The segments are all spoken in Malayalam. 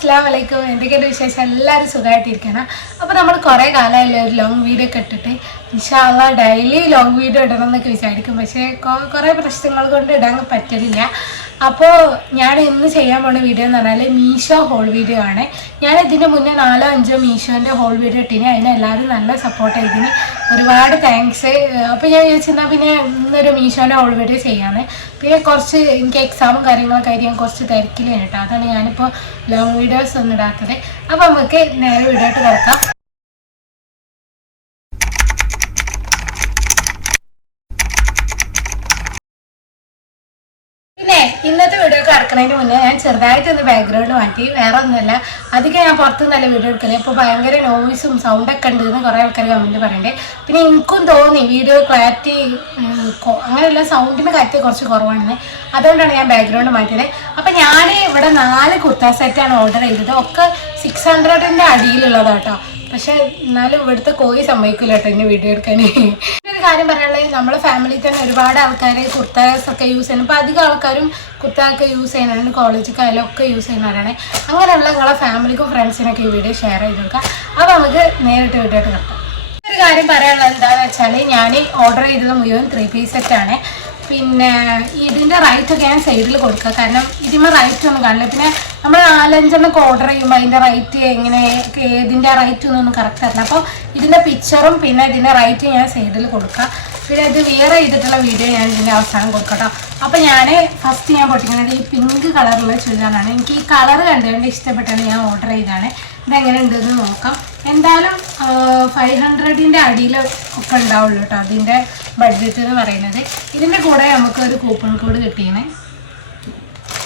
Assalamualaikum. എന്തൊക്കെയാണ് വിശേഷം? എല്ലാവരും സുഖമായിട്ടിരിക്കണം. അപ്പോൾ നമ്മൾ കുറേ കാലമായില്ലേ ഒരു ലോങ് വീഡിയോ ഒക്കെ ഇട്ടിട്ട് ഇൻഷാ അല്ലാഹ് ഡെയിലി ലോങ് വീഡിയോ ഇടണം എന്നൊക്കെ വിചാരിക്കും. പക്ഷേ കുറേ പ്രശ്നങ്ങൾ കൊണ്ട് ഇടാൻ പറ്റലില്ല. അപ്പോൾ ഞാൻ ഇന്ന് ചെയ്യാൻ പോകുന്ന വീഡിയോ എന്ന് പറഞ്ഞാൽ മീഷോ ഹോൾ വീഡിയോ ആണ്. ഞാൻ ഇതിന് മുന്നേ 4-5 മീഷോൻ്റെ ഹോൾ വീഡിയോ ഇട്ടിന്. അതിന് എല്ലാവരും നല്ല സപ്പോർട്ട് ചെയ്തിന്. ഒരുപാട് താങ്ക്സ്. അപ്പോൾ ഞാൻ വിചാരിച്ചെന്നാൽ പിന്നെ ഇന്നൊരു മീഷോൻ്റെ ഹോൾ വീഡിയോ ചെയ്യാമെന്ന്. പിന്നെ കുറച്ച് എനിക്ക് എക്സാമും കാര്യങ്ങളൊക്കെ ആയിട്ട് ഞാൻ കുറച്ച് തിരക്കിലാണ് കേട്ടോ. അതാണ് ഞാനിപ്പോൾ ലോങ് വീഡിയോസ് ഒന്നും ഇടാത്തത്. അപ്പോൾ നമുക്ക് നേരെ വീഡിയോ ആയിട്ട് കിടക്കാം. ഇന്നത്തെ വീഡിയോ ഒക്കെ ഇറക്കുന്നതിന് മുന്നേ ഞാൻ ചെറുതായിട്ടൊന്ന് ബാക്ക്ഗ്രൗണ്ട് മാറ്റി. വേറെ ഒന്നുമല്ല, അധികം ഞാൻ പുറത്ത് നല്ല വീഡിയോ എടുക്കല്. ഇപ്പോൾ ഭയങ്കര നോയ്സും സൗണ്ടൊക്കെ ഉണ്ട് എന്ന് കുറേ ആൾക്കാർ കമൻറ്റ് പറയണ്ടേ. പിന്നെ എനിക്കും തോന്നി വീഡിയോ ക്ലാരിറ്റി അങ്ങനെയുള്ള സൗണ്ടിൻ്റെ കാര്യത്തിൽ കുറച്ച് കുറവാണെന്ന്. അതുകൊണ്ടാണ് ഞാൻ ബാക്ക്ഗ്രൗണ്ട് മാറ്റിയത്. അപ്പം ഞാൻ ഇവിടെ 4 കുർത്ത സെറ്റാണ് ഓർഡർ ചെയ്തത്. ഒക്കെ 600ൻ്റെ അടിയിലുള്ളതാട്ടോ. പക്ഷെ എന്നാലും ഇവിടുത്തെ കോഴി സമ്മതിക്കില്ല കേട്ടോ എന്നെ വീഡിയോ എടുക്കാൻ. ഒരു കാര്യം പറയാനുള്ളത്, നമ്മളെ ഫാമിലിയിൽ തന്നെ ഒരുപാട് ആൾക്കാർ കുർത്താസൊക്കെ യൂസ് ചെയ്യുന്നു. ഇപ്പോൾ അധികം ആൾക്കാരും കുർത്തയൊക്കെ യൂസ് ചെയ്യുന്നവരാണ്, കോളേജിക്കായാലും ഒക്കെ യൂസ് ചെയ്യുന്നവരാണ്. അങ്ങനെയുള്ള നിങ്ങളെ ഫാമിലിക്കും ഫ്രണ്ട്സിനൊക്കെ ഈ വീഡിയോ ഷെയർ ചെയ്ത് കൊടുക്കുക. അപ്പോൾ നമുക്ക് നേരിട്ട് വീഡിയോ ആയിട്ട് കിടക്കാം. ഒരു കാര്യം പറയാനുള്ളത് എന്താണെന്ന് വെച്ചാൽ, ഞാൻ ഓർഡർ ചെയ്തത് മുഴുവൻ 3 പീസ് സെറ്റാണ്. പിന്നെ ഇതിൻ്റെ റൈറ്റൊക്കെ ഞാൻ സൈഡിൽ കൊടുക്കുക, കാരണം ഇതിന്മേൽ റൈറ്റ് ഒന്നും കാണില്ല. പിന്നെ നമ്മൾ 4-5 ഓർഡർ ചെയ്യുമ്പോൾ അതിൻ്റെ റൈറ്റ് എങ്ങനെ ഏതിൻ്റെ റൈറ്റ് ഒന്നും കറക്റ്റ് അല്ല. അപ്പോൾ ഇതിൻ്റെ പിക്ചറും പിന്നെ ഇതിൻ്റെ റൈറ്റ് ഞാൻ സൈഡിൽ കൊടുക്കുക. പിന്നെ ഇത് വിയർ ചെയ്തിട്ടുള്ള വീഡിയോ ഞാൻ ഇതിൻ്റെ അവസാനം കൊടുക്കട്ടോ. അപ്പോൾ ഞാൻ ഫസ്റ്റ് ഞാൻ പൊട്ടിക്കുന്നത് ഈ പിങ്ക് കളറുള്ള ചുരിദാറാണ്. എനിക്ക് ഈ കളർ കണ്ടുകൊണ്ട് ഇഷ്ടപ്പെട്ടാണ് ഞാൻ ഓർഡർ ചെയ്തതാണ്. ഇതെങ്ങനെ ഉണ്ടെന്ന് നോക്കാം. എന്തായാലും 500ൻ്റെ അടിയിൽ ഒക്കെ ഉണ്ടാവുള്ളൂ കേട്ടോ അതിൻ്റെ ബഡ്ജറ്റ് എന്ന് പറയുന്നത്. ഇതിൻ്റെ കൂടെ നമുക്ക് ഒരു കൂപ്പൺ കോഡ് കിട്ടിയാണ്.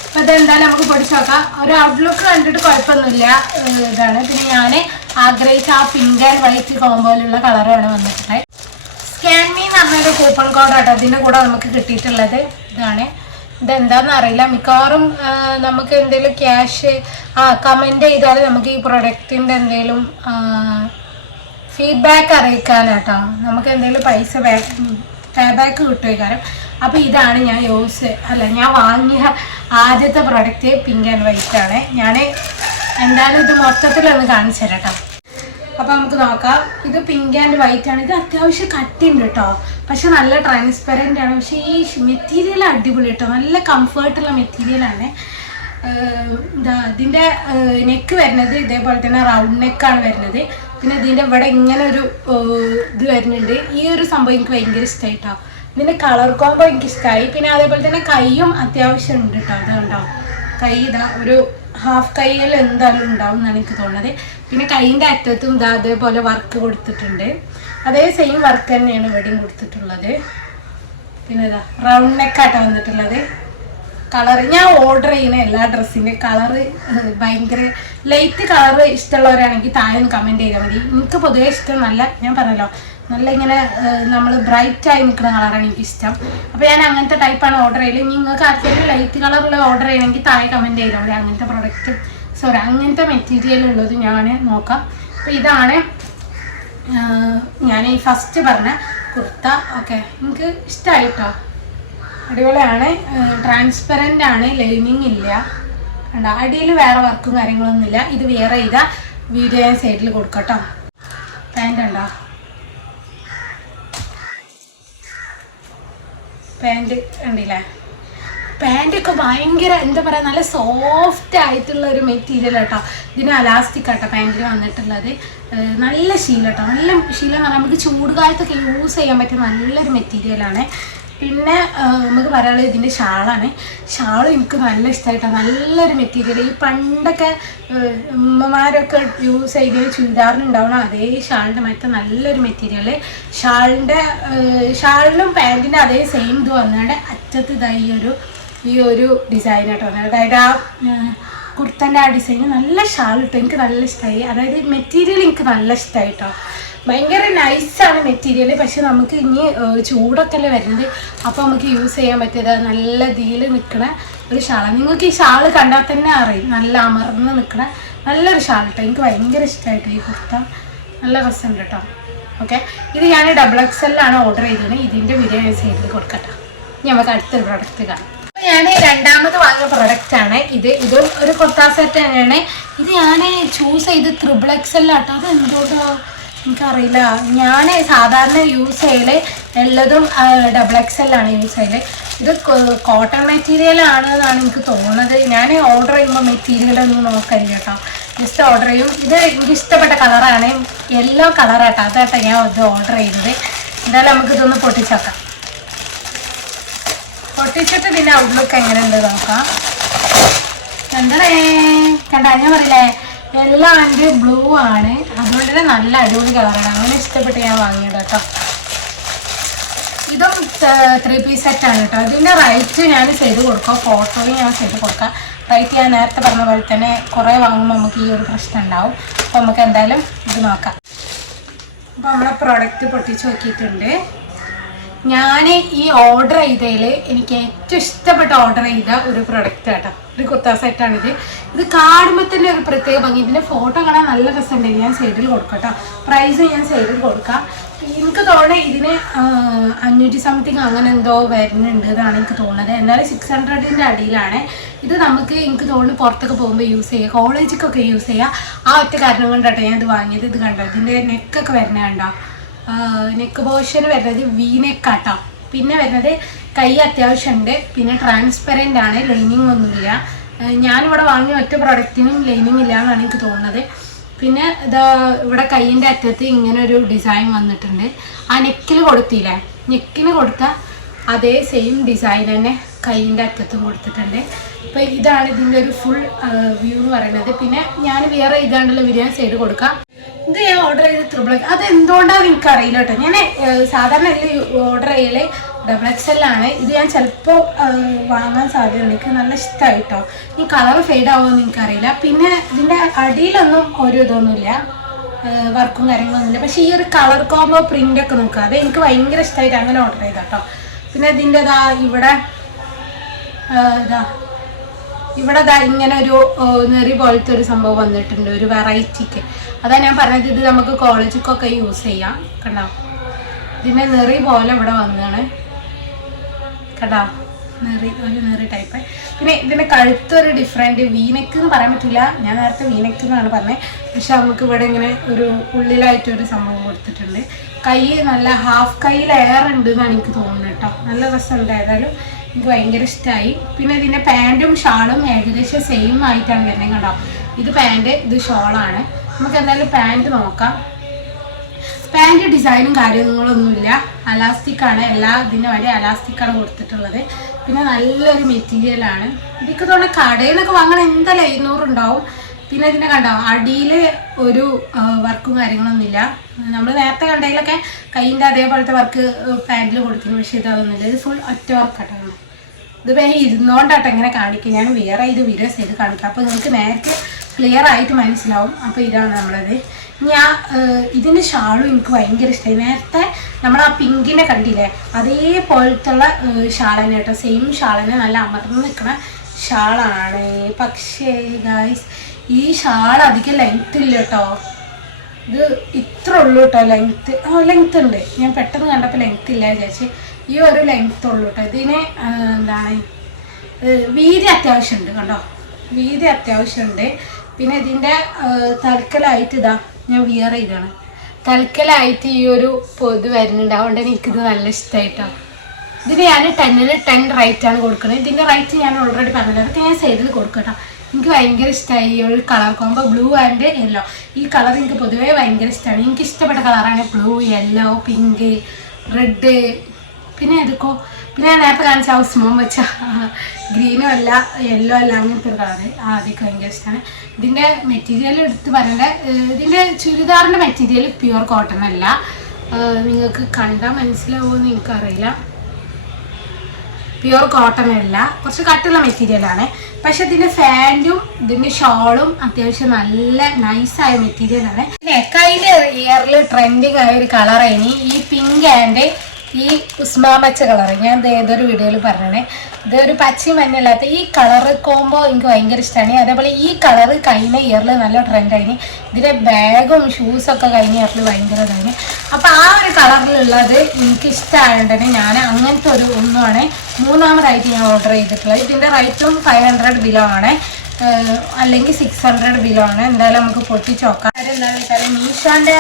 അപ്പോൾ ഇതെന്തായാലും നമുക്ക് പൊടിച്ച് നോക്കാം. ഒരു ഔട്ട്ലുക്ക് കണ്ടിട്ട് കുഴപ്പമൊന്നുമില്ല ഇതാണ്. പിന്നെ ഞാൻ ആഗ്രഹിച്ച ആ പിങ്ക് ആൻഡ് വൈറ്റ് കോമ്പോയിലുള്ള കളറാണ് വന്നിട്ടുള്ളത്. സ്കാൻ മീ എന്ന് പറഞ്ഞൊരു കൂപ്പൺ കോഡാട്ടോ ഇതിൻ്റെ കൂടെ നമുക്ക് കിട്ടിയിട്ടുള്ളത്. ഇതാണ്. ഇതെന്താണെന്ന് അറിയില്ല. മിക്കവാറും നമുക്ക് എന്തെങ്കിലും ക്യാഷ് കമൻറ്റ് ചെയ്താൽ നമുക്ക് ഈ പ്രൊഡക്റ്റിൻ്റെ എന്തെങ്കിലും ഫീഡ്ബാക്ക് അറിയിക്കാനാട്ടോ. നമുക്ക് എന്തെങ്കിലും പൈസ ബാക്ക് കിട്ടുമോ കാരണം. അപ്പോൾ ഇതാണ് ഞാൻ ഞാൻ വാങ്ങിയ ആദ്യത്തെ പ്രൊഡക്റ്റ് പിങ്ക് ആൻഡ് വൈറ്റ് ആണ്. ഞാൻ എന്തായാലും ഇത് മൊത്തത്തിലൊന്ന് കാണിച്ചു തരാം കേട്ടോ. അപ്പോൾ നമുക്ക് നോക്കാം. ഇത് പിങ്ക് ആൻഡ് വൈറ്റ് ആണ്. ഇത് അത്യാവശ്യം കട്ടിയുണ്ട് കേട്ടോ, പക്ഷെ നല്ല ട്രാൻസ്പെറൻ്റ് ആണ്. പക്ഷേ ഈ മെറ്റീരിയൽ അടിപൊളി കേട്ടോ, നല്ല കംഫേർട്ടുള്ള മെറ്റീരിയലാണ്. ഇതിൻ്റെ നെക്ക് വരുന്നത് ഇതേപോലെ തന്നെ റൗണ്ട് നെക്കാണ് വരുന്നത്. പിന്നെ ഇതിൻ്റെ ഇവിടെ ഇങ്ങനെ ഒരു ഇത് വരുന്നുണ്ട്. ഈ ഒരു സംഭവം എനിക്ക് ഭയങ്കര ഇഷ്ടമായി കേട്ടോ. ഇതിൻ്റെ കളർ കോമ്പോ എനിക്ക് ഇഷ്ടമായി. പിന്നെ അതേപോലെ തന്നെ കൈയും അത്യാവശ്യം ഉണ്ട് കേട്ടോ. അത് കണ്ടോ, കൈ ഇതാ ഒരു ഹാഫ് കൈയിൽ എന്തായാലും ഉണ്ടാവും എന്നാണ് എനിക്ക് തോന്നുന്നത്. പിന്നെ കൈയിൻ്റെ അറ്റത്തും ഇതാ അതേപോലെ വർക്ക് കൊടുത്തിട്ടുണ്ട്. അതേ സെയിം വർക്ക് തന്നെയാണ് ഇവിടെയും കൊടുത്തിട്ടുള്ളത്. പിന്നെ ഇതാ റൗണ്ട് നെക്കാട്ടോ വന്നിട്ടുള്ളത്. കളറ് ഞാൻ ഓർഡർ ചെയ്യുന്ന എല്ലാ ഡ്രസ്സിൻ്റെ കളറ് ഭയങ്കര ലൈറ്റ് കളറ് ഇഷ്ടമുള്ളവരാണെങ്കിൽ താഴെ കമൻറ്റ് ചെയ്താൽ മതി. എനിക്ക് പൊതുവേ ഇഷ്ടം നല്ല, ഞാൻ പറഞ്ഞല്ലോ, നല്ല ഇങ്ങനെ നമ്മൾ ബ്രൈറ്റായി നിൽക്കുന്ന കളറാണ് എനിക്കിഷ്ടം. അപ്പോൾ ഞാൻ അങ്ങനത്തെ ടൈപ്പാണ് ഓർഡർ ചെയ്യല്. നിങ്ങൾക്ക് ആർക്കെങ്കിലും ലൈറ്റ് കളറുള്ള ഓർഡർ ചെയ്യണമെങ്കിൽ താഴെ കമൻറ്റ് ചെയ്താൽ മതി. അങ്ങനത്തെ പ്രൊഡക്റ്റ് അങ്ങനത്തെ മെറ്റീരിയൽ ഉള്ളത് ഞാൻ നോക്കാം. അപ്പോൾ ഇതാണ് ഞാൻ ഈ ഫസ്റ്റ് പറഞ്ഞ കുർത്ത. ഓക്കെ, എനിക്ക് ഇഷ്ടമായിട്ടോ, അടിപൊളിയാണ്. ട്രാൻസ്പെറൻ്റ് ആണ്, ലൈനിങ് ഇല്ല കണ്ടോ. അടിയിൽ വേറെ വർക്കും കാര്യങ്ങളൊന്നുമില്ല. ഇത് വേറെ ചെയ്ത വീഡിയോ ഞാൻ സൈഡിൽ കൊടുക്കട്ടോ. പാൻ്റ് ഉണ്ടോ, പാൻറ് ഉണ്ടല്ലേ. പാൻറ്റൊക്കെ ഭയങ്കര എന്താ പറയുക, നല്ല സോഫ്റ്റ് ആയിട്ടുള്ള ഒരു മെറ്റീരിയൽ കേട്ടോ. ഇതിന് അലാസ്റ്റിക് ആട്ടോ പാൻറ്റിൽ വന്നിട്ടുള്ളത്. നല്ല ശീലം കേട്ടോ, നല്ല ശീലം എന്ന് പറഞ്ഞാൽ നമുക്ക് ചൂടുകാലത്തൊക്കെ യൂസ് ചെയ്യാൻ പറ്റിയ നല്ലൊരു മെറ്റീരിയലാണ്. പിന്നെ നമുക്ക് പറയാനുള്ളത് ഇതിൻ്റെ ഷാളാണ്. ഷാളും എനിക്ക് നല്ല ഇഷ്ടമായിട്ടോ, നല്ലൊരു മെറ്റീരിയൽ. ഈ പണ്ടൊക്കെ ഉമ്മമാരൊക്കെ യൂസ് ചെയ്ത് ചുരിദാറിനുണ്ടാവണം അതേ ഷാളിൻ്റെ മറ്റേ നല്ലൊരു മെറ്റീരിയൽ. ഷാളിനും പാൻറ്റിൻ്റെ അതേ സെയിം ഇത് വന്നുകൊണ്ട് അറ്റത്ത് ഇതായി ഈ ഒരു ഡിസൈൻ ആട്ടോ. അതായത് ആ കുർത്തൻ്റെ ആ ഡിസൈന് നല്ല ഷാൾ കിട്ടും, എനിക്ക് നല്ല ഇഷ്ടമായി. അതായത് മെറ്റീരിയൽ എനിക്ക് നല്ല ഇഷ്ടമായി കേട്ടോ. ഭയങ്കര നൈസാണ് മെറ്റീരിയൽ. പക്ഷെ നമുക്ക് ഇനി ചൂടൊക്കെ അല്ലേ വരുന്നത്, അപ്പോൾ നമുക്ക് യൂസ് ചെയ്യാൻ പറ്റിയത് നല്ല ഇതിൽ നിൽക്കുന്ന ഒരു ഷാളാണ്. നിങ്ങൾക്ക് ഈ ഷാൾ കണ്ടാൽ തന്നെ അറിയും, നല്ല അമർന്ന് നിൽക്കുന്ന നല്ലൊരു ഷാൾ കേട്ടോ. എനിക്ക് ഭയങ്കര ഇഷ്ടമായിട്ട് ഈ കുർത്ത, നല്ല രസമുണ്ട് കേട്ടോ. ഓക്കെ, ഇത് ഞാൻ XXL ഓർഡർ ചെയ്തത്. ഇതിൻ്റെ വീഡിയോ സൈഡിൽ കൊടുക്കട്ടോ. ഇനി നമുക്ക് അടുത്തൊരു പ്രൊഡക്റ്റ് കാണാം. ഞാൻ രണ്ടാമത് വാങ്ങിയ പ്രൊഡക്റ്റ് ആണ് ഇതും ഒരു കുർത്ത സെറ്റ് തന്നെയാണ്. ഇത് ഞാൻ ചൂസ് ചെയ്ത് XXL ആട്ടോ. അത് എന്തുകൊണ്ടോ എനിക്കറിയില്ല. ഞാൻ സാധാരണ യൂസ് ചെയ്യല് എല്ലാതും XXL ആണ് യൂസ് ചെയ്യല്. ഇത് കോട്ടൺ മെറ്റീരിയൽ ആണെന്നാണ് എനിക്ക് തോന്നുന്നത്. ഞാൻ ഓർഡർ ചെയ്യുമ്പോൾ മെറ്റീരിയലൊന്നും നോക്കില്ല കേട്ടോ, ജസ്റ്റ് ഓർഡർ ചെയ്യും. ഇത് എനിക്ക് ഇഷ്ടപ്പെട്ട കളറാണ്, യെല്ലോ കളറാട്ടോ. അതാട്ടോ ഞാൻ ഇത് ഓർഡർ ചെയ്തത്. എന്തായാലും നമുക്കിതൊന്ന് പൊട്ടിച്ചേക്കാം. പൊട്ടിച്ചിട്ട് ഇതിൻ്റെ ഔട്ട്ലുക്ക് എങ്ങനെ ഉണ്ട് നോക്കാം. എന്താ കണ്ട, ഞാൻ പറയില്ലേ യെല്ലോ ആൻഡ് ബ്ലൂ ആണ്, അതുകൊണ്ട് തന്നെ നല്ല അടിപൊളി കളറാണ്. അങ്ങനെ ഇഷ്ടപ്പെട്ട് ഞാൻ വാങ്ങിയത് കേട്ടോ. ഇതും 3 പീസ് സെറ്റാണ് കേട്ടോ. ഇതിൻ്റെ റേറ്റ് ഞാൻ ചെയ്ത് കൊടുക്കാം, ഫോട്ടോയും ഞാൻ ചെയ്ത് കൊടുക്കാം. റേറ്റ് ഞാൻ നേരത്തെ പറഞ്ഞ പോലെ തന്നെ കുറേ വാങ്ങുമ്പോൾ നമുക്ക് ഈ ഒരു പ്രശ്നം ഉണ്ടാവും. അപ്പോൾ നമുക്ക് എന്തായാലും ഇത് നോക്കാം. അപ്പോൾ നമ്മളെ പ്രോഡക്റ്റ് പൊട്ടിച്ച് നോക്കിയിട്ടുണ്ട്. ഞാൻ ഈ ഓർഡർ ചെയ്തതിൽ എനിക്ക് ഏറ്റവും ഇഷ്ടപ്പെട്ട ഓർഡർ ചെയ്ത ഒരു പ്രൊഡക്റ്റ് കേട്ടോ, ഒരു കുർത്ത സെറ്റാണിത്. ഇത് കാണുമ്പോൾ തന്നെ ഒരു പ്രത്യേക ഭംഗി. ഇതിൻ്റെ ഫോട്ടോ കാണാൻ നല്ല രസമുണ്ട്. ഞാൻ സൈഡിൽ കൊടുക്കാം കേട്ടോ, പ്രൈസ് ഞാൻ സൈഡിൽ കൊടുക്കാം. എനിക്ക് തോന്നുന്നത് ഇതിന് 500 സംതിങ് അങ്ങനെ എന്തോ വരുന്നുണ്ട് എന്നാണ് എനിക്ക് തോന്നുന്നത്. എന്നാലും 600ൻ്റെ അടിയിലാണ് ഇത്. നമുക്ക് എനിക്ക് തോന്നുന്നു പുറത്തൊക്കെ പോകുമ്പോൾ യൂസ് ചെയ്യുക, കോളേജിക്കൊക്കെ യൂസ് ചെയ്യുക. ആ ഒറ്റ കാരണം കൊണ്ടാട്ടോ ഞാൻ ഇത് വാങ്ങിയത്. ഇത് കണ്ടോ, ഇതിൻ്റെ നെക്കൊക്കെ വരുന്നത് കണ്ടോ, നെക്ക് പോർഷൻ വരുന്നത് വീനെക്കാട്ടോ. പിന്നെ വരുന്നത് കൈ അത്യാവശ്യമുണ്ട്, പിന്നെ ട്രാൻസ്പെറൻ്റ് ആണ്, ലൈനിങ് ഒന്നുമില്ല. ഞാനിവിടെ വാങ്ങിയ ഒറ്റ പ്രൊഡക്റ്റിനും ലൈനിങ് ഇല്ല എന്നാണ് എനിക്ക് തോന്നുന്നത്. പിന്നെ ഇതാ ഇവിടെ കൈയിൻ്റെ അറ്റത്ത് ഇങ്ങനെ ഒരു ഡിസൈൻ വന്നിട്ടുണ്ട്. ആ നെക്കിൽ കൊടുത്തില്ലേ, നെക്കിന് കൊടുത്ത അതേ സെയിം ഡിസൈൻ തന്നെ കൈയിൻ്റെ അറ്റത്തും കൊടുത്തിട്ടുണ്ട്. അപ്പോൾ ഇതാണ് ഇതിൻ്റെ ഒരു ഫുൾ വ്യൂ എന്ന് പറയുന്നത്. പിന്നെ ഞാൻ വേറെ ഇതാണ്ടുള്ള ബിരിയാണി സൈഡ് കൊടുക്കാം. ഇത് ഞാൻ ഓർഡർ ചെയ്ത് XXL. അത് എന്തുകൊണ്ടാണെന്ന് എനിക്കറിയില്ല കേട്ടോ. ഞാൻ സാധാരണ ഓർഡർ ചെയ്യൽ XXL ആണ്. ഇത് ഞാൻ ചിലപ്പോൾ വാങ്ങാൻ സാധ്യതയുണ്ട്. എനിക്ക് നല്ല ഇഷ്ടമായി കേട്ടോ. ഈ കളർ ഫെയ്ഡ് ആവുമെന്ന് എനിക്കറിയില്ല. പിന്നെ ഇതിൻ്റെ അടിയിലൊന്നും ഒരു ഇതൊന്നുമില്ല, വർക്കും കാര്യങ്ങളൊന്നുമില്ല. പക്ഷേ ഈ ഒരു കളർ കോംബോ പ്രിൻ്റൊക്കെ നോക്കുക, അത് എനിക്ക് ഭയങ്കര ഇഷ്ടമായിട്ട് അങ്ങനെ ഓർഡർ ചെയ്ത കേട്ടോ. പിന്നെ ഇതിൻ്റെ ഇവിടെ ഇവിടെ ഇങ്ങനെ ഒരു നെറി പോലത്തെ ഒരു സംഭവം വന്നിട്ടുണ്ട്, ഒരു വെറൈറ്റിക്ക്. അതാണ് ഞാൻ പറഞ്ഞത്, ഇത് നമുക്ക് കോളേജിക്കൊക്കെ യൂസ് ചെയ്യാം. കണ്ടോ, ഇതിൻ്റെ നെറി പോലെ ഇവിടെ വന്നതാണ് കണ്ടോ, ഒരു നെറി ടൈപ്പ്. പിന്നെ ഇതിൻ്റെ കഴുത്തൊരു ഡിഫറെൻറ്റ്, വീനെക്ക് എന്ന് പറയാൻ പറ്റില്ല. ഞാൻ നേരത്തെ വീനെക്ക് എന്നാണ് പറഞ്ഞത്, പക്ഷെ നമുക്ക് ഇവിടെ ഇങ്ങനെ ഒരു ഉള്ളിലായിട്ടൊരു സംഭവം കൊടുത്തിട്ടുണ്ട്. കൈ നല്ല ഹാഫ് കൈയിൽ എയർ ഉണ്ട് എന്നാണ് എനിക്ക് തോന്നുന്നത് കേട്ടോ. നല്ല രസമുണ്ട്. ഏതായാലും എനിക്ക് ഭയങ്കര ഇഷ്ടമായി. പിന്നെ ഇതിൻ്റെ പാൻറ്റും ഷാളും ഏകദേശം സെയിം ആയിട്ടാണ് വരുന്നത് കണ്ടോ. ഇത് പാൻറ്റ്, ഇത് ഷോളാണ്. നമുക്ക് എന്തായാലും പാൻറ്റ് നോക്കാം. പാൻറ്റ് ഡിസൈനും കാര്യങ്ങളൊന്നുമില്ല, അലാസ്റ്റിക്കാണ്. എല്ലാ ഇതിൻ്റെ വരെ അലാസ്റ്റിക്കാണ് കൊടുത്തിട്ടുള്ളത്. പിന്നെ നല്ലൊരു മെറ്റീരിയലാണ്. ഇതൊക്കെ തോന്നുന്ന കടയിൽ നിന്നൊക്കെ വാങ്ങണ എന്തായാലും 700 ഉണ്ടാവും. പിന്നെ ഇതിൻ്റെ കണ്ടോ, അടിയിൽ ഒരു വർക്കും കാര്യങ്ങളൊന്നുമില്ല. നമ്മൾ നേരത്തെ കണ്ടതിലൊക്കെ കൈയിൻ്റെ അതേപോലത്തെ വർക്ക് പാൻറ്റിൽ കൊടുക്കുന്നു, പക്ഷേ ഇതൊന്നുമില്ല. ഇത് ഫുൾ ഒറ്റ വർക്കായിട്ടാണ്. ഇത് വേറെ ഇരുന്നോണ്ടാട്ടോ ഇങ്ങനെ കാണിക്കുക. ഞാൻ വേറെ ഇത് വീഡിയോസ് ചെയ്ത് കാണിക്കാം, അപ്പോൾ നിങ്ങൾക്ക് നേരത്തെ ക്ലിയർ ആയിട്ട് മനസ്സിലാവും. അപ്പോൾ ഇതാണ് നമ്മളത്. ഇതിൻ്റെ ഷാളും എനിക്ക് ഭയങ്കര ഇഷ്ടമായി. നേരത്തെ നമ്മൾ ആ പിങ്കിനെ കണ്ടില്ലേ, അതേപോലത്തുള്ള ഷാളനെ കേട്ടോ, സെയിം ഷാളനെ, നല്ല അമർന്ന് നിൽക്കുന്ന ഷാളാണ്. പക്ഷേ ഗായ്സ്, ഈ ഷാൾ അധികം ലെങ്ത് ഇല്ല കേട്ടോ. ഇത് ഇത്ര ഉള്ളൂ കേട്ടോ ലെങ്ത്ത്. ലെങ്ത്ത് ഉണ്ട്, ഞാൻ പെട്ടെന്ന് കണ്ടപ്പോൾ ലെങ്ത്ത് ഇല്ല വിചാരിച്ച്. ഈ ഒരു ലെങ്ത്ത് ഉള്ളൂ കേട്ടോ. ഇതിന് എന്താണ് വീതി അത്യാവശ്യമുണ്ട് കണ്ടോ, വീതി അത്യാവശ്യമുണ്ട്. പിന്നെ ഇതിൻ്റെ തൽക്കലായിട്ട് ഇതാ ഞാൻ വിയർ ചെയ്താണ്, തൽക്കലായിട്ട് ഈ ഒരു പൊതു വരുന്നുണ്ട്. അതുകൊണ്ട് എനിക്കിത് നല്ല ഇഷ്ടമായിട്ടോ. ഇതിന് ഞാൻ 10ൽ 10 റേറ്റാണ് കൊടുക്കുന്നത്. ഇതിൻ്റെ റേറ്റ് ഞാൻ ഓൾറെഡി പറഞ്ഞത്, അതൊക്കെ ഞാൻ സൈഡിൽ കൊടുക്കട്ടോ. എനിക്ക് ഭയങ്കര ഇഷ്ടമായി ഈ ഒരു colour combo, blue and yellow. ഈ കളർ എനിക്ക് പൊതുവേ ഭയങ്കര ഇഷ്ടമാണ്. എനിക്ക് ഇഷ്ടപ്പെട്ട കളറാണ് ബ്ലൂ, യെല്ലോ, പിങ്ക്, റെഡ്. പിന്നെ ഏതൊക്കെ, പിന്നെ ഞാൻ നേരത്തെ കാണിച്ച ഹൗസ് മോം വെച്ച ഗ്രീനും അല്ല യെല്ലോ അല്ല, അങ്ങനത്തെ ഒരു കളറ് അതൊക്കെ ഭയങ്കര ഇഷ്ടമാണ്. ഇതിൻ്റെ മെറ്റീരിയൽ എടുത്ത് പറയേണ്ട, ഇതിൻ്റെ ചുരിദാറിൻ്റെ മെറ്റീരിയൽ പ്യുവർ കോട്ടൺ അല്ല. നിങ്ങൾക്ക് കണ്ടാൽ മനസ്സിലാവുമെന്ന് എനിക്കറിയില്ല. പ്യുവർ കോട്ടൺ അല്ല, കുറച്ച് കട്ടുള്ള മെറ്റീരിയലാണ്. പക്ഷെ ഇതിൻ്റെ ഫാൻറ്റും ഇതിൻ്റെ ഷോളും അത്യാവശ്യം നല്ല നൈസായ മെറ്റീരിയലാണ്. കഴിഞ്ഞ ഇയറിൽ ട്രെൻഡിങ് ആയ ഒരു കളറാണ് ഈ പിങ്ക് ആൻഡ് ഈ ഉസ്മാമച്ച കളറ്. ഞാൻ ഏതൊരു വീഡിയോയിൽ പറഞ്ഞേ. ഇതൊരു പച്ചയും മഞ്ഞല്ലാത്ത ഈ കളർ കോംബോ എനിക്ക് ഭയങ്കര ഇഷ്ടമാണ്. അതേപോലെ ഈ കളർ കഴിഞ്ഞ ഇയറിൽ നല്ല ട്രെൻഡായിന്. ഇതിൻ്റെ ബാഗും ഷൂസൊക്കെ കഴിഞ്ഞ ഇയറിൽ ഭയങ്കര ഇതായിന്. അപ്പോൾ ആ ഒരു കളറിലുള്ളത് എനിക്ക് ഇഷ്ടമായതുകൊണ്ട് തന്നെ ഞാൻ അങ്ങനത്തെ ഒരു ഒന്നുമാണ് മൂന്നാമതായിട്ട് ഞാൻ ഓർഡർ ചെയ്തിട്ടുള്ളത്. ഇതിൻ്റെ റേറ്റും 500 ബിലോ ആണ്, അല്ലെങ്കിൽ 600 ബിലോ ആണ്. എന്തായാലും നമുക്ക് പൊട്ടിച്ച് നോക്കാം. എന്താണെന്ന് വെച്ചാൽ മീഷോൻ്റെ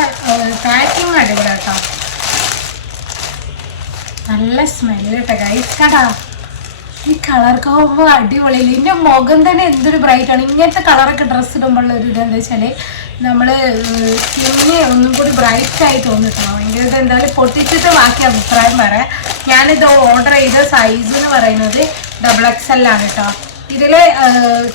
പാക്കിങ് അടിപൊളി കേട്ടോ, നല്ല സ്മെല്ല് കേട്ടോ ഗൈസ്. കേട്ടോ ഈ കളർ കോമ്പോ അടിപൊളിയില്ല, ഇതിൻ്റെ മുഖം തന്നെ എന്തൊരു ബ്രൈറ്റാണ്. ഇങ്ങനത്തെ കളറൊക്കെ ഡ്രസ്സ് ഇടുമ്പോഴുള്ള ഒരു ഇതെന്താ വെച്ചാൽ നമ്മൾ സ്കിന്നിന് ഒന്നും കൂടി ബ്രൈറ്റായി തോന്നിട്ടോ. ഭയങ്കര ഇത് എന്തായാലും പൊട്ടിച്ചിട്ട് ബാക്കി അഭിപ്രായം പറയാം. ഞാനിത് ഓർഡർ ചെയ്ത സൈസ് എന്ന് പറയുന്നത് XXL ആണ് കേട്ടോ. ഇതിൽ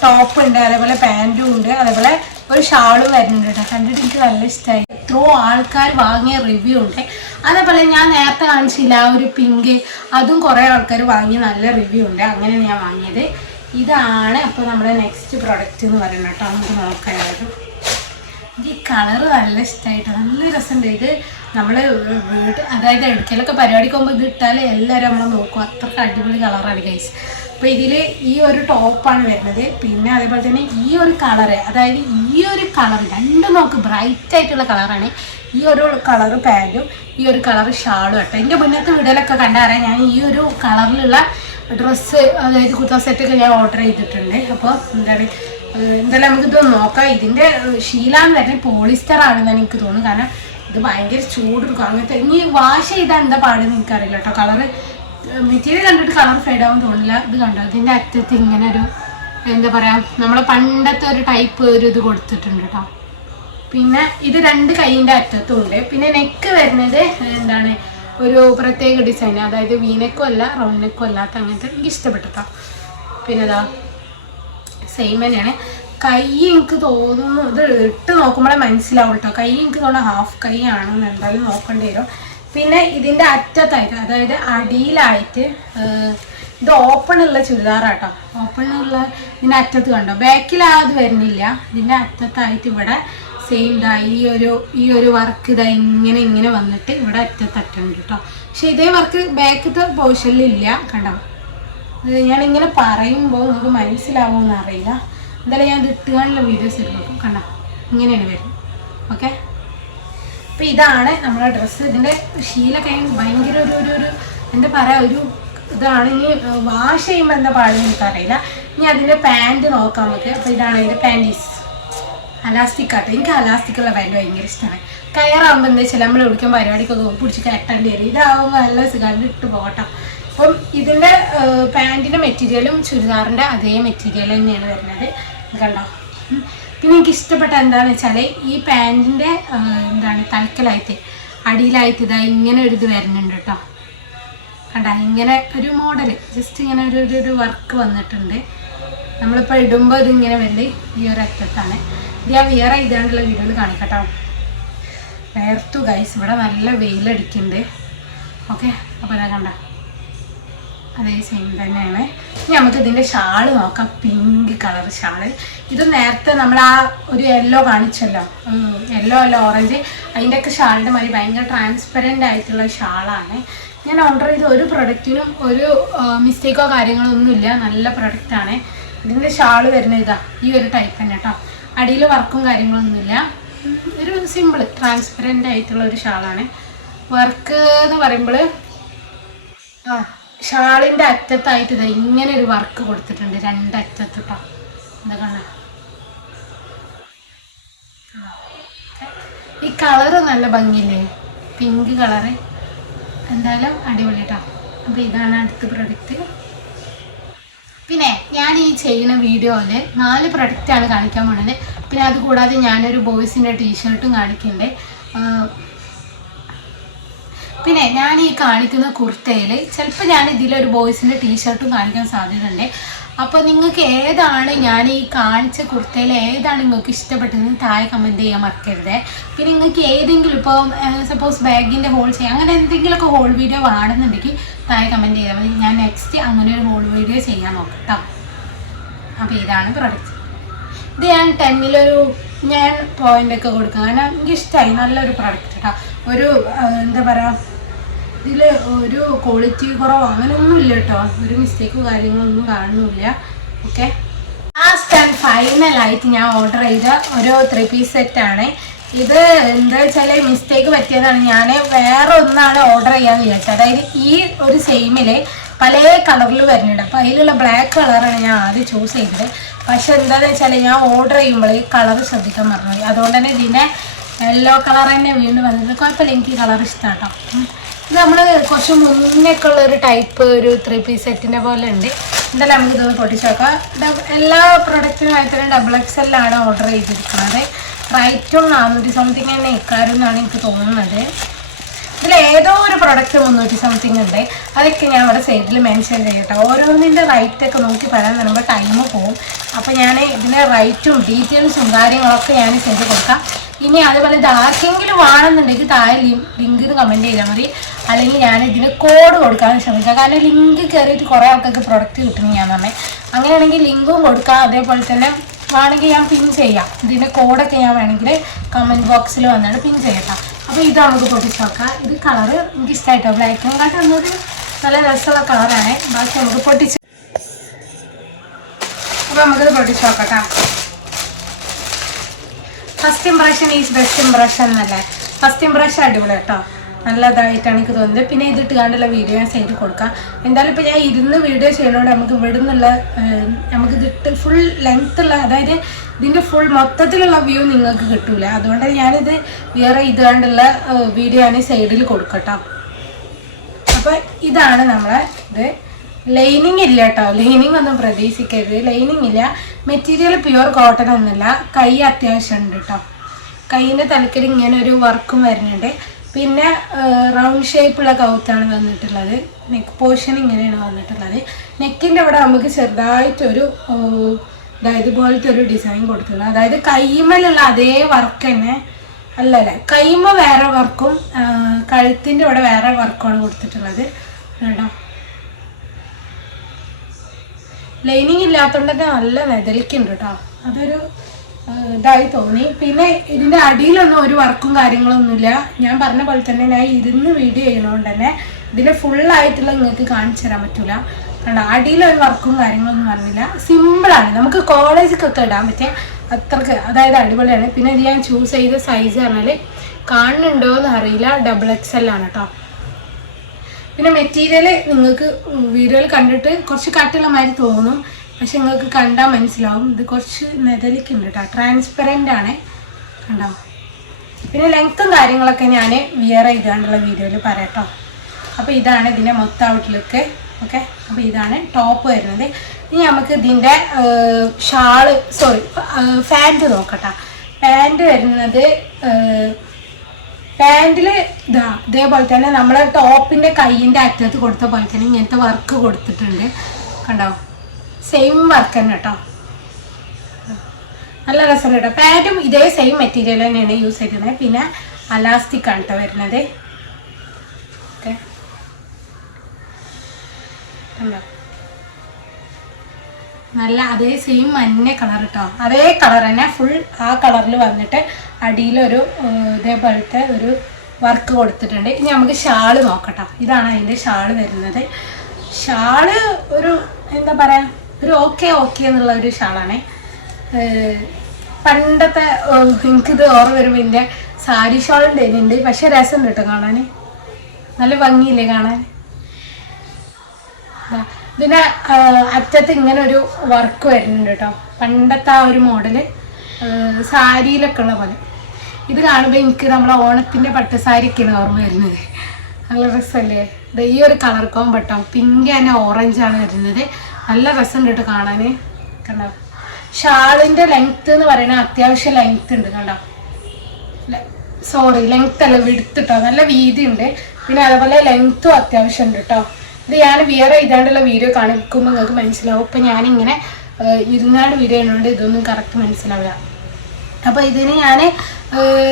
ടോപ്പ് ഉണ്ട്, അതേപോലെ പാൻറ്റും ഉണ്ട്, അതേപോലെ ഒരു ഷാളും വരുന്നുണ്ട് കേട്ടോ. കണ്ടിട്ട് എനിക്ക് നല്ല ഇഷ്ടമായി. എത്രയോ ആൾക്കാർ വാങ്ങിയ റിവ്യൂ ഉണ്ട്. അതേപോലെ ഞാൻ നേരത്തെ കാണിച്ചില്ല ആ ഒരു പിങ്ക്, അതും കുറേ ആൾക്കാർ വാങ്ങി നല്ല റിവ്യൂ ഉണ്ട്. അങ്ങനെയാണ് ഞാൻ വാങ്ങിയത്. ഇതാണ് അപ്പോൾ നമ്മുടെ നെക്സ്റ്റ് പ്രൊഡക്റ്റ് എന്ന് പറയുന്നത് കേട്ടോ. നമുക്ക് നോക്കാനായിട്ട് എനിക്ക് ഈ കളറ് നല്ല ഇഷ്ടമായിട്ട് നല്ല രസമുണ്ട്. ഇത് നമ്മൾ വീട് അതായത് എടുക്കലൊക്കെ പരിപാടിക്ക് പോകുമ്പോൾ ഇത് ഇട്ടാൽ എല്ലാവരും നമ്മളെ നോക്കും, അത്രയ്ക്ക് അടിപൊളി കളറാണ് ഗൈസ്. അപ്പോൾ ഇതിൽ ഈ ഒരു ടോപ്പാണ് വരുന്നത്. പിന്നെ അതേപോലെ തന്നെ ഈ ഒരു കളറ്, അതായത് ഈ ഒരു കളർ രണ്ടും നോക്ക് ബ്രൈറ്റ് ആയിട്ടുള്ള കളറാണ്. ഈ ഒരു കളറ് പാൻറ്റും ഈ ഒരു കളറ് ഷാളും കേട്ടോ. എൻ്റെ മുന്നത്തെ വീഡിയോയിലൊക്കെ കണ്ടറിയാം ഞാൻ ഈ ഒരു കളറിലുള്ള ഡ്രസ്സ്, അതായത് കുർത്ത സെറ്റൊക്കെ ഞാൻ ഓർഡർ ചെയ്തിട്ടുണ്ട്. അപ്പോൾ എന്തായാലും നമുക്കിത് നോക്കാം. ഇതിൻ്റെ ശീലാന്ന് പറഞ്ഞാൽ പോളിസ്റ്റർ ആണെന്നാണ് എനിക്ക് തോന്നുന്നു. കാരണം ഇത് ഭയങ്കര ചൂടെടുക്കും. അങ്ങനത്തെ ഇനി വാഷ് ചെയ്താൽ എന്താ പാടെന്ന് എനിക്കറിയില്ല കേട്ടോ. കളറ് മെറ്റീരിയൽ കണ്ടിട്ട് കളർ ഫെയ്ഡ് ആവാൻ തോന്നില്ല. ഇത് കണ്ടോ, ഇതിൻ്റെ അറ്റത്ത് ഇങ്ങനെ ഒരു എന്താ പറയുക, നമ്മളെ പണ്ടത്തെ ഒരു ടൈപ്പ് ഒരു ഇത് കൊടുത്തിട്ടുണ്ട് കേട്ടോ. പിന്നെ ഇത് രണ്ട് കൈയിൻ്റെ അറ്റത്തും ഉണ്ട്. പിന്നെ നെക്ക് വരുന്നത് എന്താണ് ഒരു പ്രത്യേക ഡിസൈൻ, അതായത് വീനെക്കും അല്ല റൗണ്ട് നെക്കും അല്ലാത്ത അങ്ങനത്തെ എനിക്ക് ഇഷ്ടപ്പെട്ടു. പിന്നെ ഇതാ സെയിം തന്നെയാണ്. കൈ എനിക്ക് തോന്നുന്നു ഇത് ഇട്ട് നോക്കുമ്പോഴേ മനസ്സിലാവും കേട്ടോ. കൈ എനിക്ക് തോന്നുന്നു ഹാഫ് കൈ ആണെന്ന് എന്തായാലും നോക്കേണ്ടി വരും. പിന്നെ ഇതിൻ്റെ അറ്റത്തായിട്ട്, അതായത് അടിയിലായിട്ട് ഇത് ഓപ്പണുള്ള ചുരിദാറാട്ടോ. ഓപ്പണുള്ള ഇതിൻ്റെ അറ്റത്ത് കണ്ടോ, ബാക്കിലാത് വരുന്നില്ല. ഇതിൻ്റെ അറ്റത്തായിട്ട് ഇവിടെ സെയിം ഇതാ ഈ ഒരു വർക്ക് ഇതാ ഇങ്ങനെ വന്നിട്ട് ഇവിടെ അറ്റത്തറ്റുണ്ട് കേട്ടോ. പക്ഷെ ഇതേ വർക്ക് ബാക്കത്തെ പോർഷനിലില്ല കണ്ടോ. ഞാനിങ്ങനെ പറയുമ്പോൾ നമുക്ക് മനസ്സിലാവുമെന്ന് അറിയില്ല. എന്തായാലും ഞാൻ ഇത് ഇട്ടുകാനുള്ള വീഡിയോസ് എടുക്കും. കണ്ടോ, ഇങ്ങനെയാണ് വരുന്നത്. ഓക്കെ, അപ്പോൾ ഇതാണ് നമ്മുടെ ഡ്രസ്സ്. ഇതിൻ്റെ ശീലൊക്കെ ഭയങ്കര ഒരു എന്താ പറയുക, ഒരു ഇതാണ്. ഇനി വാഷ് ചെയ്യുമ്പോൾ എന്താ പാടെന്ന് എനിക്കറിയില്ല. ഇനി അതിൻ്റെ പാൻറ്റ് നോക്കാം നമുക്ക്. അപ്പോൾ ഇതാണ് അതിൻ്റെ പാൻറ്റീസ്, അലാസ്റ്റിക് ആട്ടോ. എനിക്ക് അലാസ്റ്റിക്കുള്ള പാൻറ്റ് ഭയങ്കര ഇഷ്ടമാണ്. കയറാകുമ്പോൾ എന്താ വെച്ചാൽ നമ്മൾ എവിടേക്കും പരിപാടിക്കൊക്കെ പിടിച്ച് കെട്ടേണ്ടി വരും. ഇതാവുമ്പോൾ നല്ല സുഖം ഇട്ട് പോകട്ടോ. അപ്പം ഇതിൻ്റെ പാൻറ്റിൻ്റെ മെറ്റീരിയലും ചുരിദാറിൻ്റെ അതേ മെറ്റീരിയൽ തന്നെയാണ് വരുന്നത്. കണ്ടോ. പിന്നെ എനിക്ക് ഇഷ്ടപ്പെട്ട എന്താണെന്ന് വെച്ചാൽ ഈ പാൻറ്റിൻ്റെ എന്താണ് തലക്കലായിട്ട് അടിയിലായിട്ട് ഇതാ ഇങ്ങനെ ഒരു ഇത് വരുന്നുണ്ട് കേട്ടോ. കണ്ട, ഇങ്ങനെ ഒരു മോഡൽ ജസ്റ്റ് ഇങ്ങനെ ഒരു വർക്ക് വന്നിട്ടുണ്ട്. നമ്മളിപ്പോൾ ഇടുമ്പോൾ ഇതിങ്ങനെ വരല് ഈ ഒരു അറ്റത്താണ്. ഇത് ഞാൻ വിയർ ചെയ്താണ്ടുള്ള വീഡിയോയിൽ കാണിക്കട്ടോ. വേർത്തു ഗൈസ്, ഇവിടെ നല്ല വെയിലടിക്കുന്നുണ്ട്. ഓക്കെ, അപ്പോൾ അതാ കണ്ട അതേ സെയിം തന്നെയാണ്. ഇനി നമുക്ക് ഇതിൻ്റെ ഷാള് നോക്കാം. Pink colour shawl. ഇത് നേരത്തെ നമ്മൾ ആ ഒരു യെല്ലോ കാണിച്ചല്ലോ, യെല്ലോ അല്ല ഓറഞ്ച്, അതിൻ്റെയൊക്കെ ഷാളിൻ്റെ മാതിരി ഭയങ്കര ട്രാൻസ്പെറൻ്റ് ആയിട്ടുള്ള ഷാളാണ്. ഞാൻ ഓർഡർ ചെയ്ത ഒരു പ്രൊഡക്റ്റിനും ഒരു മിസ്റ്റേക്കോ കാര്യങ്ങളോ ഒന്നുമില്ല, നല്ല പ്രൊഡക്റ്റാണ്. ഇതിൻ്റെ ഷാള് വരുന്നത് ഇതാ ഈ ഒരു ടൈപ്പ് തന്നെ കേട്ടോ. അടിയിൽ വർക്കും കാര്യങ്ങളൊന്നുമില്ല, ഒരു സിമ്പിൾ ട്രാൻസ്പെറൻ്റ് ആയിട്ടുള്ള ഒരു ഷാളാണ്. വർക്ക് എന്ന് പറയുമ്പോൾ ഷാളിൻ്റെ അറ്റത്തായിട്ട് ഇതാ ഇങ്ങനെ ഒരു വർക്ക് കൊടുത്തിട്ടുണ്ട്, രണ്ടറ്റത്ത് കേട്ടോ. എന്താ കാണാ, ഈ കളറ് നല്ല ഭംഗിയില്ലേ, പിങ്ക് കളറ്. എന്തായാലും അടിപൊളി കേട്ടോ. അപ്പോൾ ഇതാണ് അടുത്ത പ്രൊഡക്റ്റ്. പിന്നെ ഞാൻ ഈ ചെയ്യുന്ന വീഡിയോയിൽ 4 പ്രൊഡക്റ്റാണ് കാണിക്കാൻ പോകുന്നത്. പിന്നെ അതുകൂടാതെ ഞാനൊരു ബോയ്സിൻ്റെ ടീഷർട്ടും കാണിക്കുന്നുണ്ട്. പിന്നെ ഞാൻ ഈ കാണിക്കുന്ന കുർത്തയിൽ ചിലപ്പോൾ ഞാൻ ഇതിലൊരു ബോയ്സിൻ്റെ ടീഷർട്ടും കാണിക്കാൻ സാധ്യതയുണ്ട്. അപ്പോൾ നിങ്ങൾക്ക് ഏതാണ് ഞാൻ ഈ കാണിച്ച കുർത്തയിൽ ഏതാണ് നിങ്ങൾക്ക് ഇഷ്ടപ്പെട്ടതെന്ന് താഴെ കമൻറ്റ് ചെയ്യാൻ മറക്കരുത്. പിന്നെ നിങ്ങൾക്ക് ഏതെങ്കിലും ഇപ്പോൾ സപ്പോസ് ബാഗിൻ്റെ ഹോൾ ചെയ്യാം, അങ്ങനെ എന്തെങ്കിലുമൊക്കെ ഹോൾ വീഡിയോ വേണമെന്നുണ്ടെങ്കിൽ താഴെ കമൻറ്റ് ചെയ്താൽ മതി. ഞാൻ നെക്സ്റ്റ് അങ്ങനെ ഒരു ഹോൾ വീഡിയോ ചെയ്യാൻ നോക്കാം കേട്ടോ. അപ്പോൾ ഇതാണ് പ്രൊഡക്റ്റ്. ഇത് ഞാൻ 10-ലൊരു ഞാൻ പോയിൻ്റൊക്കെ കൊടുക്കാം. കാരണം എനിക്കിഷ്ടമായി, നല്ലൊരു പ്രൊഡക്റ്റ് കേട്ടോ. ഒരു എന്താ പറയുക, ഇതിൽ ഒരു ക്വാളിറ്റി കുറവ് അങ്ങനെയൊന്നും ഇല്ല കേട്ടോ, ഒരു മിസ്റ്റേക്കും കാര്യങ്ങളൊന്നും കാണുന്നില്ല. ഓക്കെ, ലാസ്റ്റ് ആൻഡ് ഫൈനലായിട്ട് ഞാൻ ഓർഡർ ചെയ്ത ഒരു 3 പീസ് സെറ്റാണ് ഇത്. എന്താ വെച്ചാൽ മിസ്റ്റേക്ക് പറ്റിയതാണ്. ഞാൻ വേറെ ഒന്നാണ് ഓർഡർ ചെയ്യാമെന്ന് വിചാരിച്ചത്. അതായത് ഈ ഒരു സെയിമിൽ പല കളറിൽ വരുന്നുണ്ട്. അപ്പോൾ അതിലുള്ള ബ്ലാക്ക് കളറാണ് ഞാൻ ആദ്യം ചൂസ് ചെയ്തത്. പക്ഷെ എന്താണെന്ന് വെച്ചാൽ ഞാൻ ഓർഡർ ചെയ്യുമ്പോൾ ഈ കളർ ശ്രദ്ധിക്കാൻ മറന്നുപോയി. അതുകൊണ്ട് തന്നെ ഇതിനെ യെല്ലോ കളർ തന്നെ വീണ്ടും വന്നത്. കുഴപ്പമില്ല, എനിക്ക് ഈ കളർ ഇഷ്ടമാണ് കേട്ടോ. ഇത് നമ്മൾ കുറച്ച് മുന്നേക്കെ ഉള്ളൊരു ടൈപ്പ് ഒരു 3 പീസ് സെറ്റിൻ്റെ പോലെ ഉണ്ട്. എന്തായാലും നമുക്കിത് പൊട്ടിച്ച് നോക്കാം. എല്ലാ പ്രൊഡക്റ്റിനുമായിട്ട് XXL ഓർഡർ ചെയ്തിരിക്കുന്നത്. റൈറ്റും 400 സംതിങ് തന്നെ ഇക്കാര്യം എന്നാണ് എനിക്ക് തോന്നുന്നത്. ഇതിൽ ഏതോ ഒരു പ്രൊഡക്റ്റ് 300 സംതിങ് ഉണ്ട്. അതൊക്കെ ഞാൻ അവിടെ സൈഡിൽ മെൻഷൻ ചെയ്യട്ടെ. ഓരോന്നിൻ്റെ റൈറ്റൊക്കെ നോക്കി പറയാൻ പറയുമ്പോൾ ടൈം പോകും. അപ്പോൾ ഞാൻ ഇതിൻ്റെ റൈറ്റും ഡീറ്റെയിൽസും കാര്യങ്ങളൊക്കെ ഞാൻ ചെയ്ത് കൊടുക്കാം. ഇനി അതുപോലെ ഇത് ആർക്കെങ്കിലും വേണമെന്നുണ്ടെങ്കിൽ താഴെ ലിങ്കിന് കമൻറ്റ് ചെയ്താൽ മതി. അല്ലെങ്കിൽ ഞാൻ ഇതിന് കോഡ് കൊടുക്കാൻ ശ്രമിക്കാം. കാരണം ലിങ്ക് കയറിയിട്ട് കുറേ ആൾക്കാർക്ക് പ്രൊഡക്റ്റ് കിട്ടുന്നു ഞാൻ പറഞ്ഞത്. അങ്ങനെയാണെങ്കിൽ ലിങ്കും കൊടുക്കാം. അതേപോലെ തന്നെ വേണമെങ്കിൽ ഞാൻ പിൻ ചെയ്യാം. ഇതിൻ്റെ കോഡൊക്കെ ഞാൻ വേണമെങ്കിൽ കമൻറ്റ് ബോക്സിൽ വന്നിട്ട് പിൻ ചെയ്യട്ടാം. അപ്പോൾ ഇത് നമുക്ക് പൊട്ടിച്ച് നോക്കാം. ഇത് കളറ് എനിക്ക് ഇഷ്ടമായിട്ടോ. ബ്ലാക്കും കാട്ട് വന്നത് നല്ല രസമുള്ള കളറാണ്. ബാക്കി നമുക്ക് പൊട്ടിച്ച് അപ്പോൾ നമുക്കിത് പൊട്ടിച്ച് നോക്കട്ടോ. First impression is best impression എന്നല്ലേ. ഫസ്റ്റ് ഇംപ്രഷൻ അടിപൊളി കേട്ടോ, നല്ലതായിട്ടാണ് എനിക്ക് തോന്നുന്നത്. പിന്നെ ഇതിട്ട് കണ്ടുള്ള വീഡിയോ ഞാൻ ചെയ്ത് കൊടുക്കാം. എന്തായാലും ഇപ്പോൾ ഞാൻ ഇരുന്ന് വീഡിയോ ചെയ്യുന്നതുകൊണ്ട് നമുക്ക് ഇവിടെ നിന്നുള്ള നമുക്ക് ഇതിട്ട് ഫുൾ ലെങ്ത്തുള്ള, അതായത് ഇതിൻ്റെ ഫുൾ മൊത്തത്തിലുള്ള വ്യൂ നിങ്ങൾക്ക് കിട്ടൂല. അതുകൊണ്ട് ഞാനിത് വേറെ ഇത് കണ്ടുള്ള വീഡിയോ ഞാൻ സൈഡിൽ കൊടുക്കട്ടോ. അപ്പോൾ ഇതാണ് നമ്മളെ ഇത്. ലൈനിങ് ഇല്ല കേട്ടോ, ലൈനിങ് ഒന്നും പ്രതീക്ഷിക്കരുത്. ലൈനിങ് ഇല്ല. മെറ്റീരിയൽ പ്യുവർ കോട്ടൺ ഒന്നുമില്ല. കൈ അത്യാവശ്യം ഉണ്ട് കേട്ടോ. കൈയിൻ്റെ തലക്കിൽ ഇങ്ങനെ ഒരു വർക്കും വരുന്നുണ്ട്. പിന്നെ റൗണ്ട് ഷേപ്പുള്ള കൗത്താണ് വന്നിട്ടുള്ളത്. നെക്ക് പോർഷൻ ഇങ്ങനെയാണ് വന്നിട്ടുള്ളത്. നെക്കിൻ്റെ അവിടെ നമുക്ക് ചെറുതായിട്ടൊരു ഇതുപോലത്തെ ഒരു ഡിസൈൻ കൊടുത്തിട്ടുള്ളത്. അതായത് കൈമലുള്ള അതേ വർക്ക് തന്നെ അല്ലല്ലേ, കൈമ വേറെ വർക്കും കഴുത്തിൻ്റെ അവിടെ വേറെ വർക്കുമാണ് കൊടുത്തിട്ടുള്ളത് കേട്ടോ. ലൈനിങ് ഇല്ലാത്തതുകൊണ്ട് തന്നെ നല്ല നെതലിക്കുണ്ട് കേട്ടോ. അതൊരു ഇതായി തോന്നി. പിന്നെ ഇതിൻ്റെ അടിയിലൊന്നും ഒരു വർക്കും കാര്യങ്ങളൊന്നുമില്ല. ഞാൻ പറഞ്ഞ പോലെ തന്നെ ഞാൻ ഇരുന്ന് വീഡിയോ ചെയ്യണതുകൊണ്ട് തന്നെ ഇതിൻ്റെ ഫുള്ളായിട്ടുള്ള നിങ്ങൾക്ക് കാണിച്ചു തരാൻ പറ്റില്ല. കണ്ടോ, അടിയിലൊരു വർക്കും കാര്യങ്ങളൊന്നും പറഞ്ഞില്ല. സിമ്പിളാണ്, നമുക്ക് കോളേജിലൊക്കെ ഇടാൻ പറ്റിയ അത്രക്ക്, അതായത് അടിപൊളിയാണ്. പിന്നെ ഇത് ഞാൻ ചൂസ് ചെയ്ത സൈസ് പറഞ്ഞാൽ കാണുന്നുണ്ടോ എന്ന് അറിയില്ല, XXL ആണ് കേട്ടോ. പിന്നെ മെറ്റീരിയൽ നിങ്ങൾക്ക് വീഡിയോയിൽ കണ്ടിട്ട് കുറച്ച് കട്ടുള്ള മാതിരി തോന്നും, പക്ഷെ നിങ്ങൾക്ക് കണ്ടാൽ മനസ്സിലാവും ഇത് കുറച്ച് നെതലിക്കുണ്ട് കേട്ടോ. ട്രാൻസ്പെറൻ്റ് ആണ്, കണ്ടോ. പിന്നെ ലെങ്ത്തും കാര്യങ്ങളൊക്കെ ഞാൻ വിയർ ചെയ്തുകൊണ്ടുള്ള വീഡിയോയിൽ പറയാട്ടോ. അപ്പോൾ ഇതാണ് ഇതിൻ്റെ മൊത്തം ഔട്ട്ലുക്ക്. ഓക്കെ, അപ്പോൾ ഇതാണ് ടോപ്പ് വരുന്നത്. ഇനി നമുക്ക് ഇതിൻ്റെ പാൻറ്റ് നോക്കട്ടോ. പാൻറ്റ് വരുന്നത് പാൻറ്റിൽ ഇതേപോലെ തന്നെ നമ്മളെ ടോപ്പിൻ്റെ കൈയിൻ്റെ അറ്റത്ത് കൊടുത്ത പോലെ തന്നെ ഇങ്ങനത്തെ വർക്ക് കൊടുത്തിട്ടുണ്ട്, കണ്ടോ. സെയിം വർക്ക് തന്നെ കേട്ടോ, നല്ല രസം കേട്ടോ. പാൻറ്റും ഇതേ സെയിം മെറ്റീരിയൽ തന്നെയാണ് യൂസ് ചെയ്തിരുന്നത്. പിന്നെ അലാസ്റ്റിക് ആണ് കേട്ടോ വരുന്നത്. ഓക്കെ, കണ്ടോ, നല്ല അതേ സെയിം മഞ്ഞ കളർ കേട്ടോ. അതേ കളർ തന്നെ ഫുൾ ആ കളറിൽ വന്നിട്ട് അടിയിലൊരു ഇതേപോലത്തെ ഒരു വർക്ക് കൊടുത്തിട്ടുണ്ട്. ഇനി നമുക്ക് ഷാള് നോക്കട്ടോ. ഇതാണ് അതിൻ്റെ ഷാള് വരുന്നത്. ഷാള് ഒരു എന്താ പറയുക, ഒരു ഓക്കെ എന്നുള്ള ഒരു ഷാളാണ്. പണ്ടത്തെ എനിക്കിത് ഓർമ്മ വരുമ്പോൾ എൻ്റെ സാരി ഷാളിൻ്റെ ഉണ്ട്. പക്ഷെ രസം കേട്ടോ കാണാൻ, നല്ല ഭംഗിയില്ലേ കാണാൻ. ഇതിൻ്റെ അറ്റത്ത് ഇങ്ങനെ ഒരു വർക്ക് വരുന്നുണ്ട് കേട്ടോ. പണ്ടത്തെ ആ ഒരു മോഡല് സാരിയിലൊക്കെ ഉള്ള പോലെ. ഇത് കാണുമ്പോൾ എനിക്ക് നമ്മളെ ഓണത്തിൻ്റെ പട്ടുസാരിയൊക്കെയാണ് ഓർമ്മ വരുന്നത്. നല്ല രസമല്ലേ. ഈ ഒരു കളർ കോമ്പട്ടോ, പിങ്ക് ആൻഡ് ഓറഞ്ചാണ് വരുന്നത്. നല്ല രസമുണ്ട് കേട്ടോ കാണാൻ, കണ്ടോ. ഷാളിൻ്റെ ലെങ്ത്ത് എന്ന് പറയുന്നത് അത്യാവശ്യം ലെങ്ത്ത് ഉണ്ട്, കണ്ടോ. ലെങ്ത്ത് അല്ല, വിടുത്തിട്ടോ, നല്ല വീതി ഉണ്ട്. പിന്നെ അതുപോലെ ലെങ്ത്തും അത്യാവശ്യം ഉണ്ട് കേട്ടോ. ഇത് ഞാൻ വിയർ ചെയ്താണ്ടുള്ള വീഡിയോ കാണിക്കുമ്പോൾ നിങ്ങൾക്ക് മനസ്സിലാവും. ഇപ്പം ഞാനിങ്ങനെ ഇരുന്നാട് വീഡിയോ ചെയ്യുന്നതുകൊണ്ട് ഇതൊന്നും കറക്റ്റ് മനസ്സിലാവില്ല. അപ്പോൾ ഇതിന് ഞാൻ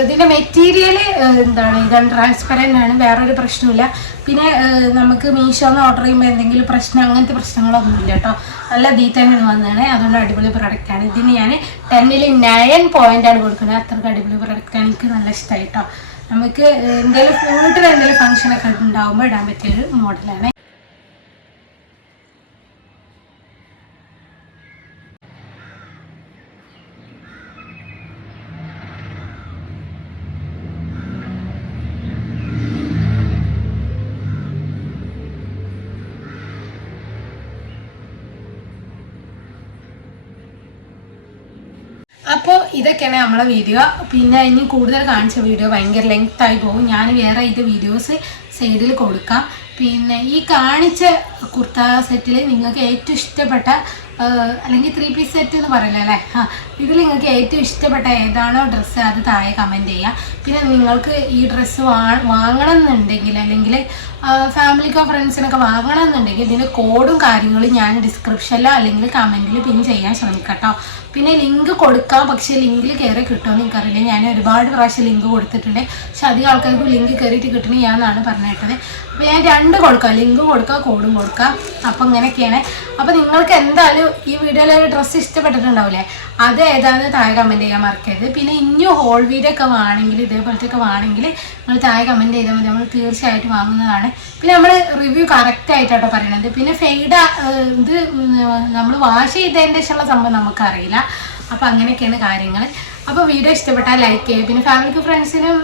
ഇതിൻ്റെ മെറ്റീരിയൽ എന്താണ്, ഇതാണ് ട്രാൻസ്പെറൻ്റ് ആണ്, വേറൊരു പ്രശ്നമില്ല. പിന്നെ നമുക്ക് മീഷോന്ന് ഓർഡർ ചെയ്യുമ്പോൾ എന്തെങ്കിലും പ്രശ്നം അങ്ങനത്തെ പ്രശ്നങ്ങളൊന്നുമില്ല കേട്ടോ. നല്ല ഇതിൽ തന്നെയാണ് വന്നതാണ്. അതുകൊണ്ട് അടിപൊളി പ്രൊഡക്റ്റാണ്. ഇതിന് ഞാൻ 10ൽ 9 പോയിൻ്റാണ് കൊടുക്കുന്നത്. അത്രയ്ക്ക് അടിപൊളി പ്രൊഡക്റ്റാണ്, എനിക്ക് നല്ല ഇഷ്ടമായി കേട്ടോ. നമുക്ക് എന്തെങ്കിലും വീട്ടിൽ എന്തെങ്കിലും ഫംഗ്ഷനൊക്കെ ഉണ്ടാകുമ്പോൾ ഇടാൻ പറ്റിയൊരു മോഡലാണ്. അപ്പോൾ ഇതൊക്കെയാണ് നമ്മളെ വീഡിയോ. പിന്നെ ഇനി കൂടുതൽ കാണിച്ച വീഡിയോ ഭയങ്കര ലെങ്ത് ആയി പോകും. ഞാൻ വേറെ ഇത് വീഡിയോസ് സൈഡിൽ കൊടുക്കാം. പിന്നെ ഈ കാണിച്ച കുർത്ത സെറ്റിൽ നിങ്ങൾക്ക് ഏറ്റവും ഇഷ്ടപ്പെട്ട അല്ലെങ്കിൽ 3 പീസ് സെറ്റ് എന്ന് പറയില്ല അല്ലേ, ഇതിൽ നിങ്ങൾക്ക് ഏറ്റവും ഇഷ്ടപ്പെട്ട ഏതാണോ ഡ്രസ്സ് അത് താഴെ കമൻറ്റ് ചെയ്യുക. പിന്നെ നിങ്ങൾക്ക് ഈ ഡ്രസ്സ് വാങ്ങണം എന്നുണ്ടെങ്കിൽ അല്ലെങ്കിൽ ഫാമിലിക്കോ ഫ്രണ്ട്സിനൊക്കെ വാങ്ങണം എന്നുണ്ടെങ്കിൽ ഇതിൻ്റെ കോഡും കാര്യങ്ങളും ഞാൻ ഡിസ്ക്രിപ്ഷനിലോ അല്ലെങ്കിൽ കമൻറ്റിൽ പിൻ ചെയ്യാൻ ശ്രമിക്കട്ടോ. പിന്നെ ലിങ്ക് കൊടുക്കാം, പക്ഷേ ലിങ്കിൽ കയറി കിട്ടുമെന്ന് എനിക്കറിയില്ല. ഞാൻ ഒരുപാട് പ്രാവശ്യം ലിങ്ക് കൊടുത്തിട്ടുണ്ട്, പക്ഷെ അധികം ആൾക്കാർക്ക് ലിങ്ക് കയറിയിട്ട് കിട്ടണേ ഞാനാണ് പറഞ്ഞിട്ടത്. അപ്പോൾ ഞാൻ 2 കൊടുക്കാം, ലിങ്ക് കൊടുക്കാം കോഡും കൊടുക്കാം. അപ്പോൾ ഇങ്ങനെയൊക്കെയാണ്. അപ്പോൾ നിങ്ങൾക്ക് എന്തായാലും ഈ വീഡിയോയിൽ ഒരു ഡ്രസ്സ് ഇഷ്ടപ്പെട്ടിട്ടുണ്ടാവില്ലേ, അത് ഏതാണെന്ന് താഴെ കമൻറ്റ് ചെയ്യാൻ മറക്കരുത്. പിന്നെ ഇനിയും ഹോൾ വീഡിയോ ഒക്കെ വേണമെങ്കിൽ ഇതേപോലത്തെയൊക്കെ വേണമെങ്കിൽ നിങ്ങൾ താഴെ കമൻറ്റ് ചെയ്താൽ മതി, നമ്മൾ തീർച്ചയായിട്ടും വാങ്ങുന്നതാണ്. പിന്നെ നമ്മൾ റിവ്യൂ കറക്റ്റായിട്ടാണ് പറയണത്. പിന്നെ ഫെയ്ഡ് ഇത് നമ്മൾ വാഷ് ചെയ്തതിൻ്റെ ശേഷമുള്ള സംഭവം നമുക്കറിയില്ല. അപ്പോൾ അങ്ങനെയൊക്കെയാണ് കാര്യങ്ങൾ. അപ്പോൾ വീഡിയോ ഇഷ്ടപ്പെട്ടാൽ ലൈക്ക് ചെയ്യുക. പിന്നെ ഫാമിലിക്ക് ഫ്രണ്ട്സിനും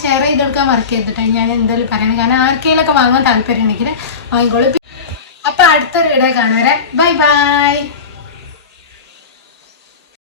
ഷെയർ ചെയ്ത് കൊടുക്കാൻ മറക്കരുത്. ഞാൻ എന്തായാലും പറയുന്നത്, കാരണം ആർക്കെങ്കിലൊക്കെ വാങ്ങാൻ താല്പര്യം ഉണ്ടെങ്കിൽ വാങ്ങിക്കോളൂ. അപ്പോൾ അടുത്തൊരു വീഡിയോ കാണുവരെ ബൈ ബൈ.